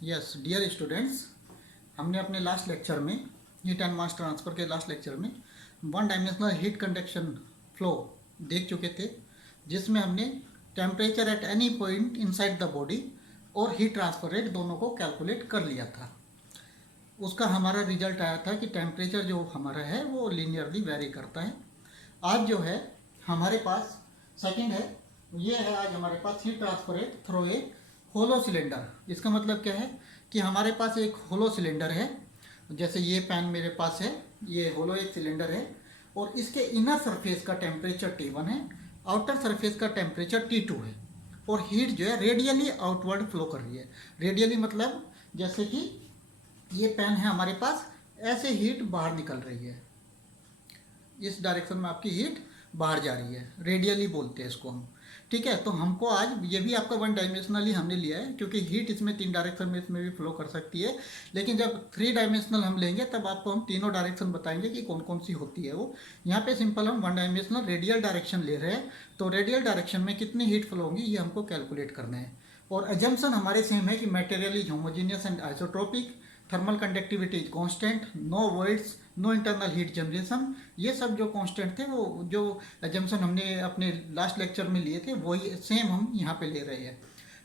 Yes dear students, हमने अपने last lecture में हीट एंड मास ट्रांसफ़र के लास्ट लेक्चर में one dimensional heat conduction flow देख चुके थे, जिसमें हमने temperature at any point inside the body और हीट ट्रांसफर रेट दोनों को कैलकुलेट कर लिया था। उसका हमारा रिजल्ट आया था कि टेम्परेचर जो हमारा है वो लीनियरली वेरी करता है। आज जो है हमारे पास सेकंड है, ये है आज हमारे पास heat transfer rate through a hollow cylinder. इसका मतलब क्या है कि हमारे पास एक होलो सिलेंडर है, जैसे ये पैन मेरे पास है, ये होलो एक सिलेंडर है और इसके इनर सरफेस का टेम्परेचर T1 है, आउटर सरफेस का टेम्परेचर T2 है और हीट जो है रेडियली आउटवर्ड फ्लो कर रही है। रेडियली मतलब जैसे कि ये पैन है हमारे पास, ऐसे हीट बाहर निकल रही है, इस डायरेक्शन में आपकी हीट बाहर जा रही है, रेडियली बोलते हैं इसको हम। ठीक है, तो हमको आज ये भी आपका वन डायमेंशनली हमने लिया है, क्योंकि हीट इसमें 3 डायरेक्शन में इसमें भी फ्लो कर सकती है, लेकिन जब 3 डायमेंशनल हम लेंगे तब आपको हम तीनों डायरेक्शन बताएंगे कि कौन कौन सी होती है वो। यहाँ पे सिंपल हम वन डायमेंशनल रेडियल डायरेक्शन ले रहे हैं, तो रेडियल डायरेक्शन में कितनी हीट फ्लो होगी ये हमको कैलकुलेट करना है। और एजम्पशन हमारे सेम है कि material is homogeneous and isotropic, thermal conductivity is constant, no voids, no internal heat generation. ये सब जो कांस्टेंट थे, वो जो एजम्पशन हमने अपने लास्ट लेक्चर में लिए थे वही सेम हम यहाँ पे ले रहे हैं।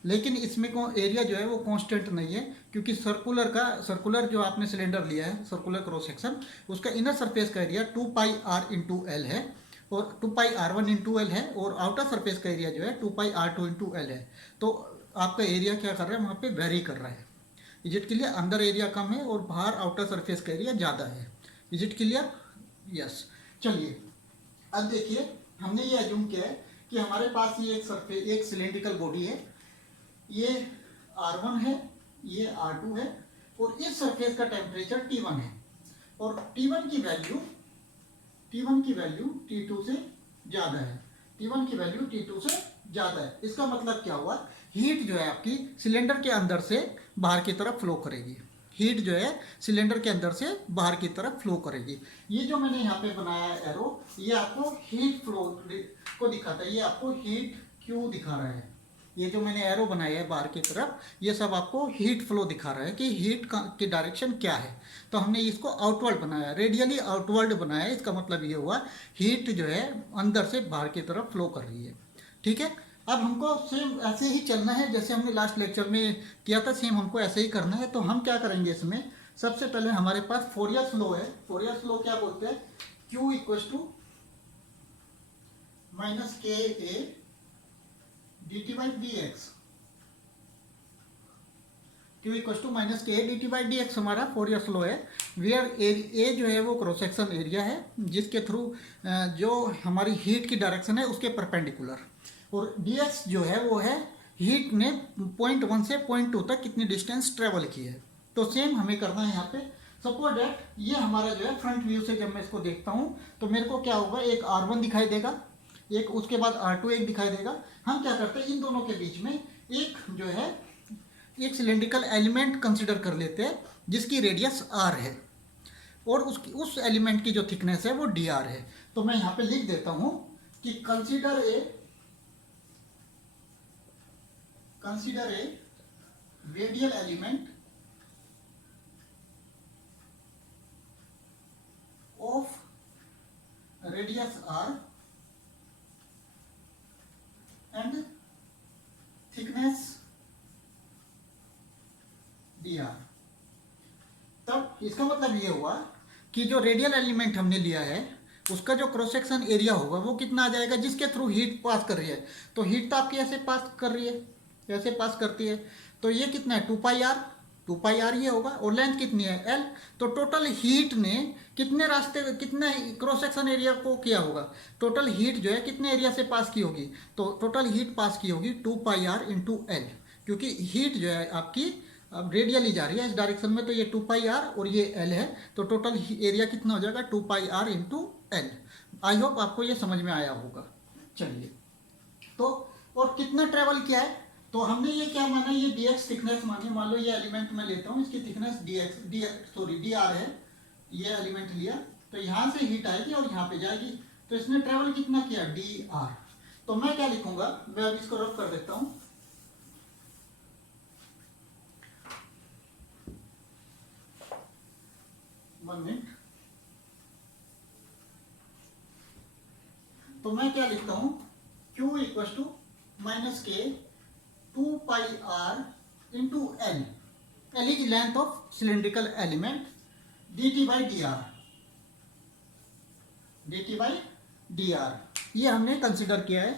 लेकिन इसमें को एरिया जो है वो कांस्टेंट नहीं है, क्योंकि सर्कुलर जो आपने सिलेंडर लिया है, सर्कुलर क्रॉस सेक्शन, उसका इनर सरफेस का एरिया 2πr/L है और 2πr1/L है, और आउटर सरफेस का एरिया जो है 2πr2/L है। तो आपका एरिया क्या कर रहा है, वहाँ पे वेरी कर रहा है। Is it clear? अंदर एरिया कम है और बाहर आउटर सरफेस का एरिया ज़्यादा है। Is it clear? यस। चलिए अब देखिए, हमने ये एज्यूम किया है कि हमारे पास ये एक सिलेंड्रिकल बॉडी है, ये R1 है, ये R2 है और इस सरफेस का टेम्परेचर T1 है और T1 की वैल्यू T2 से ज़्यादा है। T1 की वैल्यू T2 से ज़्यादा है। इसका मतलब क्या हुआ, हीट जो है आपकी सिलेंडर के अंदर से बाहर की तरफ फ्लो करेगी। हीट जो है सिलेंडर के अंदर से बाहर की तरफ फ्लो करेगी। ये जो मैंने यहाँ पे बनाया है एरो, ये आपको हीट फ्लो को दिखाता है, ये आपको हीट क्यू दिखा रहा है। ये जो मैंने एरो बनाया है बाहर की तरफ, ये सब आपको हीट फ्लो दिखा रहा है कि हीट की डायरेक्शन क्या है। तो हमने इसको आउटवर्ड बनाया, रेडियली आउटवर्ड बनाया। इसका मतलब ये हुआ हीट जो है अंदर से बाहर की तरफ फ्लो कर रही है। ठीक है, अब हमको सेम ऐसे ही चलना है जैसे हमने लास्ट लेक्चर में किया था, सेम हमको ऐसे ही करना है। तो हम क्या करेंगे, इसमें सबसे पहले हमारे पास फोरियर लॉ है। फोरियर लॉ क्या बोलते हैं, Q equals to -KA dt/dx। Q equals to -KA dt/dx हमारा फोरियर लॉ है, वेयर ए जो है वो क्रॉस सेक्शन एरिया है, जिसके थ्रू जो हमारी हीट की डायरेक्शन है उसके परपेंडिकुलर, और dx जो है वो है हीट ने पॉइंट 1 से पॉइंट 2 तक कितनी डिस्टेंस ट्रेवल की है। तो सेम हमें करना है यहाँ पे। सपोज डेट ये हमारा जो है फ्रंट व्यू से जब मैं इसको देखता हूँ तो मेरे को क्या होगा, एक R1 दिखाई देगा, एक उसके बाद R2 एक दिखाई देगा। हम क्या करते हैं, इन दोनों के बीच में एक जो है एक सिलेंड्रिकल एलिमेंट कंसिडर कर लेते हैं जिसकी रेडियस R है और उस एलिमेंट की जो थिकनेस है वो dr है। तो मैं यहाँ पे लिख देता हूँ कि consider a radial element of radius R and thickness dr। तब इसका मतलब ये हुआ कि जो रेडियल एलिमेंट हमने लिया है उसका जो क्रॉस सेक्शन एरिया होगा वो कितना आ जाएगा, जिसके थ्रू हीट पास कर रही है। तो हीट तो आपकी ऐसे पास कर रही है, ऐसे पास करती है, तो ये कितना है 2πr ये होगा, और लेंथ कितनी है L। तो टोटल हीट ने कितने क्रॉस सेक्शन एरिया को किया होगा, टोटल हीट जो है कितने एरिया से पास की होगी, तो टोटल हीट पास की होगी 2πr/L, क्योंकि हीट जो है आपकी अब रेडियली जा रही है इस डायरेक्शन में, तो ये 2πr और ये L है, तो टोटल एरिया कितना हो जाएगा 2πr/L। आई होप आपको ये समझ में आया होगा। चलिए, तो और कितना ट्रेवल किया है, तो हमने ये क्या माना, ये dx थिकनेस मानी। मान लो ये एलिमेंट मैं लेता हूँ, इसकी थिकनेस dr है, ये एलिमेंट लिया, तो यहाँ से हीट आएगी और यहाँ पे जाएगी, तो इसने ट्रेवल कितना किया dr। तो मैं क्या लिखूंगा, मैं अब इसको रफ कर देता हूँ। 1 मिनट। तो मैं क्या लिखता हूं, Q इक्वल टू माइनस के 2πr into L. L is length of cylindrical element, dt by D R, dt by D R, ये हमने कंसिडर किया है।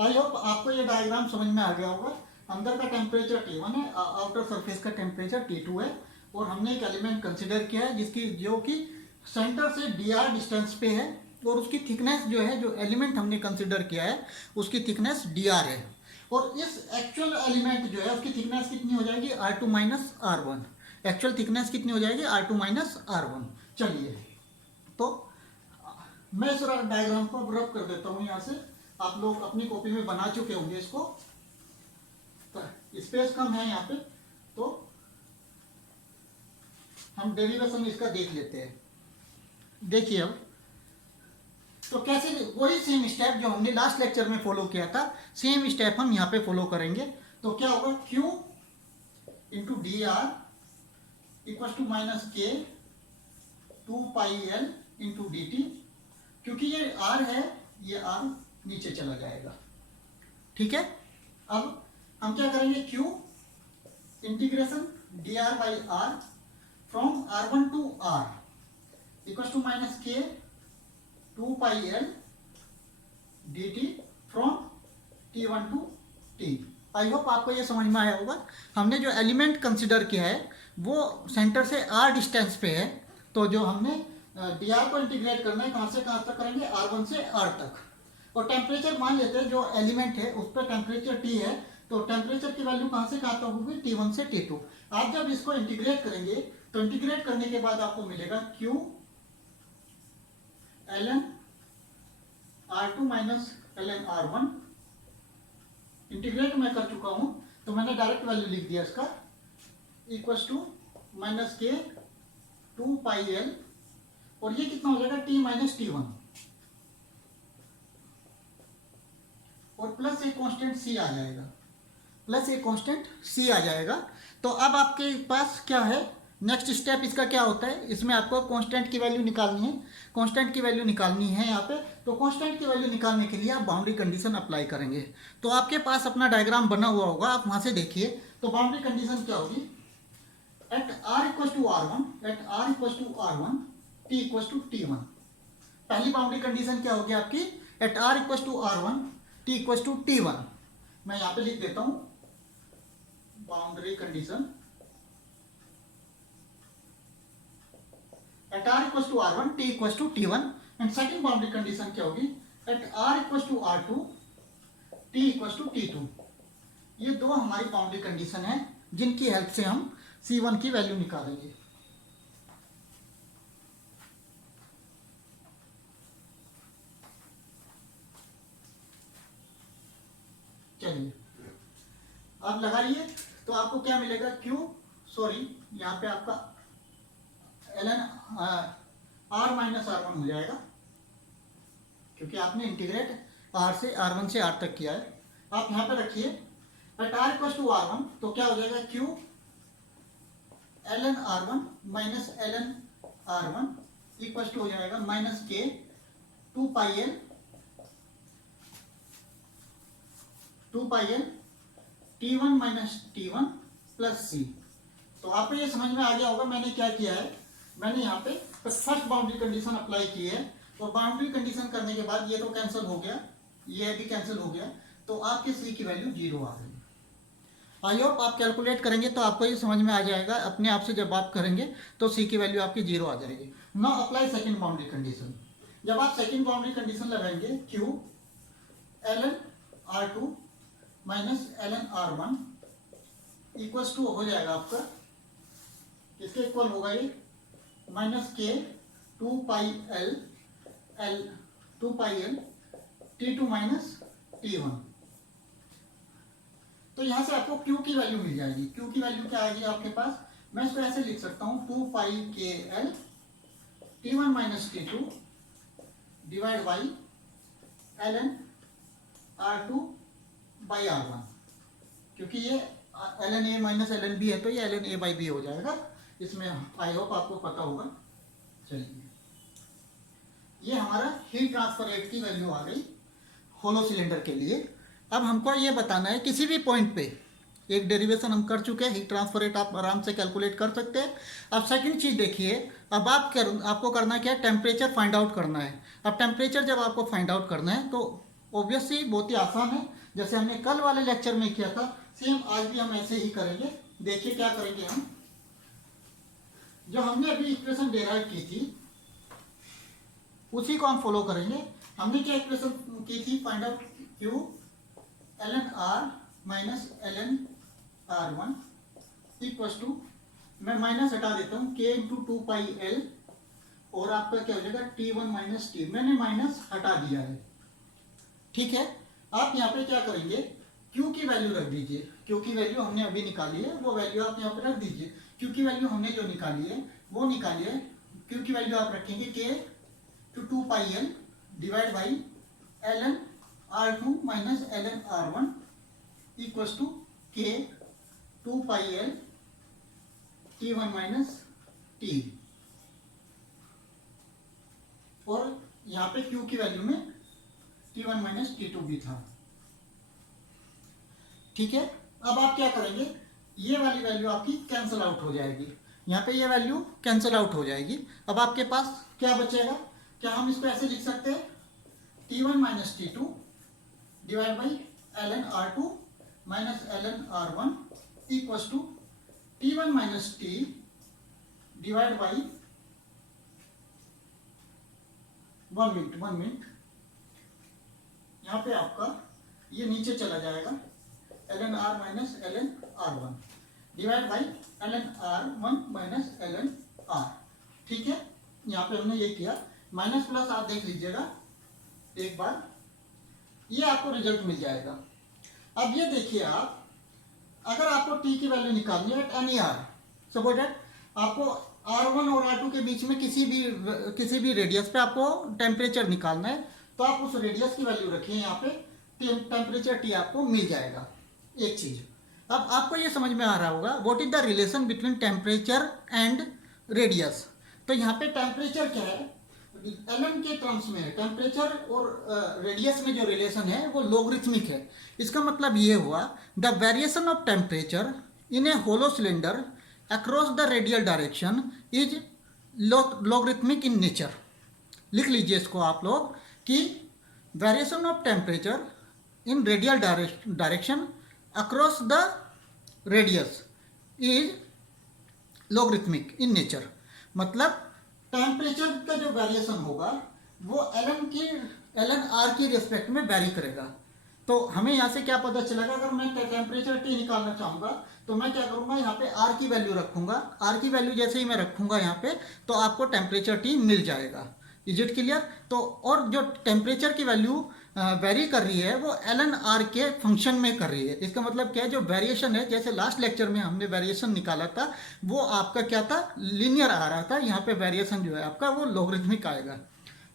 आई होप आपको ये डायग्राम समझ में आ गया होगा। अंदर का टेम्परेचर T1 है, आउटर सरफेस का टेम्परेचर T2 है, और हमने एक एलिमेंट कंसिडर किया है जिसकी जो कि सेंटर से dr डिस्टेंस पे है, और उसकी थिकनेस जो है, जो एलिमेंट हमने कंसिडर किया है उसकी थिकनेस dr है। और इस एक्चुअल एलिमेंट जो है उसकी थिकनेस कितनी हो जाएगी, R2 minus R1। Actual thickness कितनी हो जाएगी, R2 माइनस R1। चलिए, तो मैं इस डायग्राम को रब कर देता हूँ यहाँ से। आप लोग अपनी कॉपी में बना चुके होंगे इसको, तो स्पेस कम है यहाँ पे, तो हम डेरिवेशन इसका देख लेते हैं। देखिए अब तो कैसे, वही सेम स्टेप जो हमने लास्ट लेक्चर में फॉलो किया था, सेम स्टेप हम यहाँ पे फॉलो करेंगे। तो क्या होगा, Q into d r equal to minus k 2πl into D T. क्योंकि ये R है, ये R नीचे चला जाएगा, ठीक है। अब हम क्या करेंगे, Q integration d r by r from R1 to R equal to minus k 2πl dt from T1 to T। I hope आपको ये समझ में आया होगा। हमने जो एलिमेंट कंसिडर किया है वो सेंटर से r डिस्टेंस पे है, तो जो हमने dr को इंटीग्रेट करना है, कहाँ से कहाँ तक करेंगे, R1 से R तक। और टेम्परेचर मान लेते हैं, जो एलिमेंट है उस पर टेम्परेचर T है, तो टेम्परेचर की वैल्यू कहाँ से कहाँ तक होगी, T1 से T2। आप जब इसको इंटीग्रेट करेंगे तो इंटीग्रेट करने के बाद आपको मिलेगा Q ln R2 minus ln R1। Integrate मैं कर चुका हूं, तो मैंने डायरेक्ट वैल्यू लिख दिया इसका, equal to minus k 2πl, और ये कितना हो जाएगा, T माइनस T1, और प्लस एक कांस्टेंट C आ जाएगा, प्लस एक कांस्टेंट C आ जाएगा। तो अब आपके पास क्या है, नेक्स्ट स्टेप इसका क्या होता है, इसमें आपको कांस्टेंट की वैल्यू निकालनी है। कांस्टेंट की वैल्यू निकालनी है यहाँ पे, तो कांस्टेंट की वैल्यू निकालने के लिए आप बाउंड्री कंडीशन अप्लाई करेंगे। तो आपके पास अपना डायग्राम बना हुआ होगा, आप वहाँ से देखिए। तो बाउंड्री कंडीशन क्या होगी, at r equal to R1, at r equal to R1 t equal to T1। पहली बाउंड्री कंडीशन क्या होगी आपकी, at r equal to R1 t equal to T1। मैं यहाँ पे लिख देता हूँ boundary condition at r equals to R1 t equals to T1, and second boundary condition क्या होगी, at r equals to R2 t equals to T2। ये दो हमारी बाउंड्री कंडीशन है जिनकी हेल्प से हम C1 की वैल्यू निकालेंगे। चलिए अब लगाइए, तो आपको क्या मिलेगा, यहाँ पे आपका ln r माइनस R1 हो जाएगा, क्योंकि आपने इंटीग्रेट R से R1 से R तक किया है। आप यहाँ पे रखिए eight r equal to R1, तो क्या हो जाएगा, Q ln R1 minus ln R1 equal to हो जाएगा minus k 2πl T1 minus T1 plus C। तो आपको ये समझ में आ गया होगा मैंने क्या किया है। मैंने यहाँ पे फर्स्ट बाउंड्री कंडीशन अप्लाई की है, और बाउंड्री कंडीशन करने के बाद ये तो कैंसिल हो गया, ये भी कैंसिल हो गया, तो आपके C की वैल्यू 0 आ गई। आई होप आप कैलकुलेट करेंगे तो आपको ये समझ में आ जाएगा, अपने आप से जब आप करेंगे तो C की वैल्यू आपकी 0 आ जाएगी। Now apply second boundary condition. जब आप सेकंड बाउंड्री कंडीशन लगाएंगे, Q ln R2 minus ln R1 equal to हो जाएगा आपका, किसके इक्वल होगा ये, minus k 2πl T2 minus T1। तो यहाँ से आपको Q की वैल्यू मिल जाएगी। Q की वैल्यू क्या आएगी आपके पास, मैं इसको ऐसे लिख सकता हूँ, 2πkl T1 minus T2 divide by ln R2 by R1, क्योंकि ये ln a minus ln b है, तो ये ln a बाई b हो जाएगा। इसमें आई होप आपको पता होगा। चलिए, ये हमारा हीट ट्रांसफर रेट की वैल्यू आ गई होलो सिलेंडर के लिए। अब हमको ये बताना है किसी भी पॉइंट पे, एक डेरिवेशन हम कर चुके हैं, हीट ट्रांसफर रेट आप आराम से कैलकुलेट कर सकते हैं। अब सेकंड चीज़ देखिए, अब आपको करना क्या है, टेम्परेचर फाइंड आउट करना है। अब टेम्परेचर जब आपको फाइंड आउट करना है तो ऑब्वियसली बहुत ही आसान है, जैसे हमने कल वाले लेक्चर में किया था सेम आज भी हम ऐसे ही करेंगे। देखिए क्या करेंगे हम, जो हमने अभी इक्वेशन डेराइव की थी उसी को हम फॉलो करेंगे। हमने क्या इक्वेशन की थी, find out Q ln R minus ln R1 equal to, मैं माइनस हटा देता हूँ, K इंटू 2πL और आपका क्या हो जाएगा T1 माइनस T, मैंने माइनस हटा दिया है। ठीक है, आप यहाँ पे क्या करेंगे, Q की वैल्यू रख दीजिए। Q की वैल्यू हमने अभी निकाली है, वो वैल्यू आप यहाँ पे रख दीजिए। Q की वैल्यू हमने जो निकाली है वो निकालिए। Q की वैल्यू आप रखेंगे K to 2πL divide by ln R2 minus ln R1 equal to K 2πL T1 minus T, और यहाँ पे Q की वैल्यू में T1 माइनस T2 भी था। ठीक है, अब आप क्या करेंगे, ये वाली वैल्यू आपकी कैंसिल आउट हो जाएगी, यहाँ पे ये वैल्यू कैंसिल आउट हो जाएगी। अब आपके पास क्या बचेगा, क्या हम इसको ऐसे लिख सकते हैं, T1 minus T2 divide by ln R2 minus ln R1 equal to T1 minus T divide by, 1 minute, यहाँ पे आपका ये नीचे चला जाएगा, ln R minus ln R1 divide by ln R1 minus ln R। ठीक है, यहाँ पे हमने ये किया, माइनस प्लस आप देख लीजिएगा एक बार, ये आपको रिजल्ट मिल जाएगा। अब ये देखिए आप, अगर आपको T की वैल्यू निकालनी है at any R, suppose that आपको R1 और R2 के बीच में किसी भी रेडियस पे आपको टेम्परेचर निकालना है, तो आप उस रेडियस की वैल्यू रखिए, यहाँ पे टेम्परेचर T आपको मिल जाएगा। एक चीज अब आपको ये समझ में आ रहा होगा, what is the relation between temperature and radius. तो यहाँ पे टेम्परेचर क्या है, ln के टर्म्स में है, टेम्परेचर और रेडियस में जो रिलेशन है वो लोगरिथमिक है। इसका मतलब ये हुआ, the variation of temperature in a hollow cylinder across the radial direction is logarithmic in nature. लिख लीजिए इसको आप लोग कि variation of temperature in radial direction across the radius is logarithmic in nature. मतलब टेम्परेचर का जो वेरिएशन होगा वो ln R की रिस्पेक्ट में वेरी करेगा। तो हमें यहाँ से क्या पता चलेगा, अगर मैं टेम्परेचर T निकालना चाहूँगा तो मैं क्या करूँगा, यहाँ पे R की वैल्यू रखूँगा। R की वैल्यू जैसे ही मैं रखूँगा यहाँ पे, तो आपको टेम्परेचर T मिल जाएगा। Is it clear. तो और जो टेम्परेचर की वैल्यू वेरी कर रही है वो ln R के फंक्शन में कर रही है। इसका मतलब क्या है, जो वेरिएशन है, जैसे लास्ट लेक्चर में हमने वेरिएशन निकाला था वो आपका क्या था, लीनियर आ रहा था, यहाँ पे वेरिएशन जो है आपका वो लोगरिथमिक आएगा।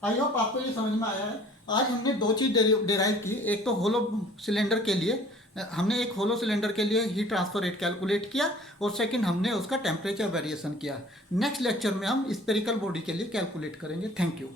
आई होप आपको ये समझ में आया है। आज हमने दो चीज़ डेराइव की, एक तो होलो सिलेंडर के लिए हमने एक होलो सिलेंडर के लिए हीट ट्रांसफर रेट कैलकुलेट किया, और सेकंड हमने उसका टेम्परेचर वेरिएशन किया। नेक्स्ट लेक्चर में हम स्पेरिकल बॉडी के लिए कैलकुलेट करेंगे। Thank you.